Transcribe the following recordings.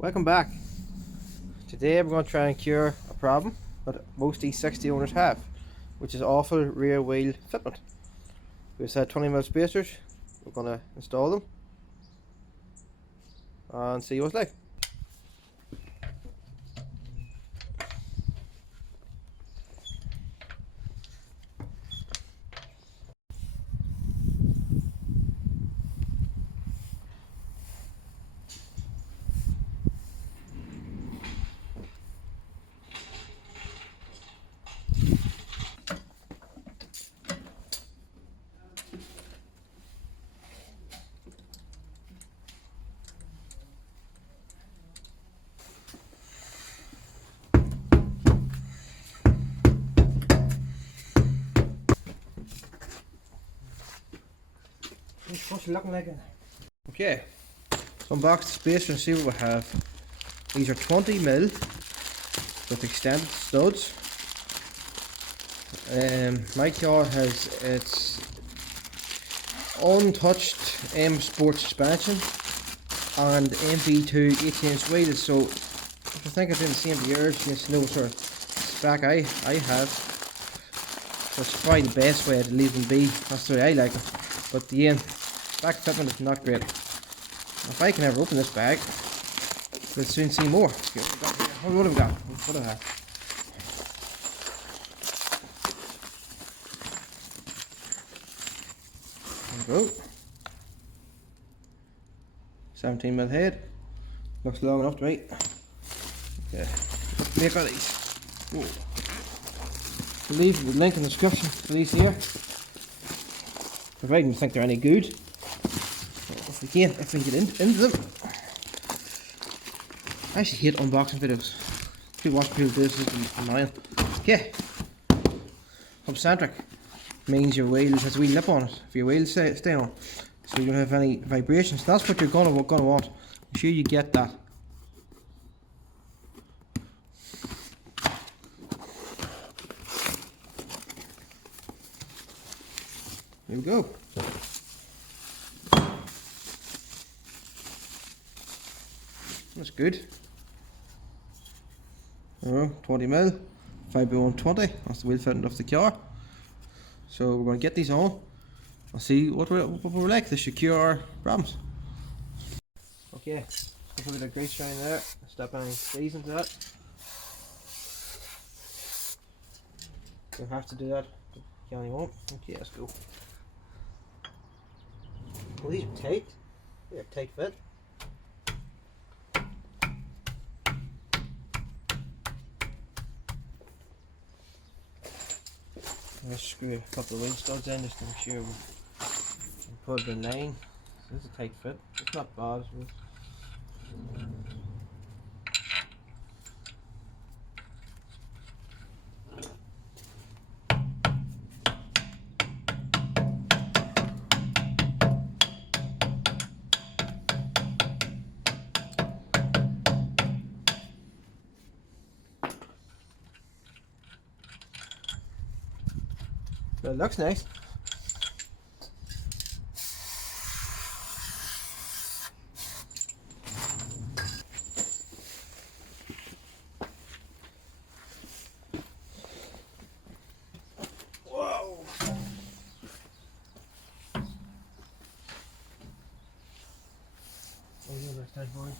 Welcome back. Today we're going to try and cure a problem that most E60 owners have, which is awful rear wheel fitment. We've set 20mm spacers. We're going to install them and see what it's like. What's it looking like? Okay, so unbox the spacer and see what we have. These are 20mm with extended studs. My car has its untouched M Sport suspension and MV2 18-inch wheels, so if you think I'm doing the same to yours, you know what sort of spec I have. So it's probably the best way to leave them be. That's the way I like it. But the back fitment is not great. If I can ever open this bag, we'll soon see more. What have we got? What do I have? There we go. 17mm head. Looks long enough to me. Okay. Make all these. Whoa. I'll leave the link in the description for these here, providing you think they're any good. If we get into them. I actually hate unboxing videos. If you watch people do this, it's annoying. Okay. Hub centric means your wheel has a wee lip on it. If your wheels stay on, so you don't have any vibrations. That's what you're gonna want. Make sure you get that. There we go. That's good. 20mm, 5x120. That's the wheel fitting of the car. So we're going to get these on. I'll see what we're like. This should cure our problems. Okay, let's put a bit of grease around there. Step any grease into that. Don't have to do that. You only won't. Okay, let's go. Well, these are tight. They're a tight fit. Let's screw a couple of wheel studs in just to make sure we can put it in line. This is a tight fit. It's not bad. That looks nice. Whoa! Oh, you understand, boy.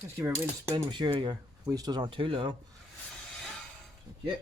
Just give it a real spin, make sure your wheel studs aren't too low. Yeah.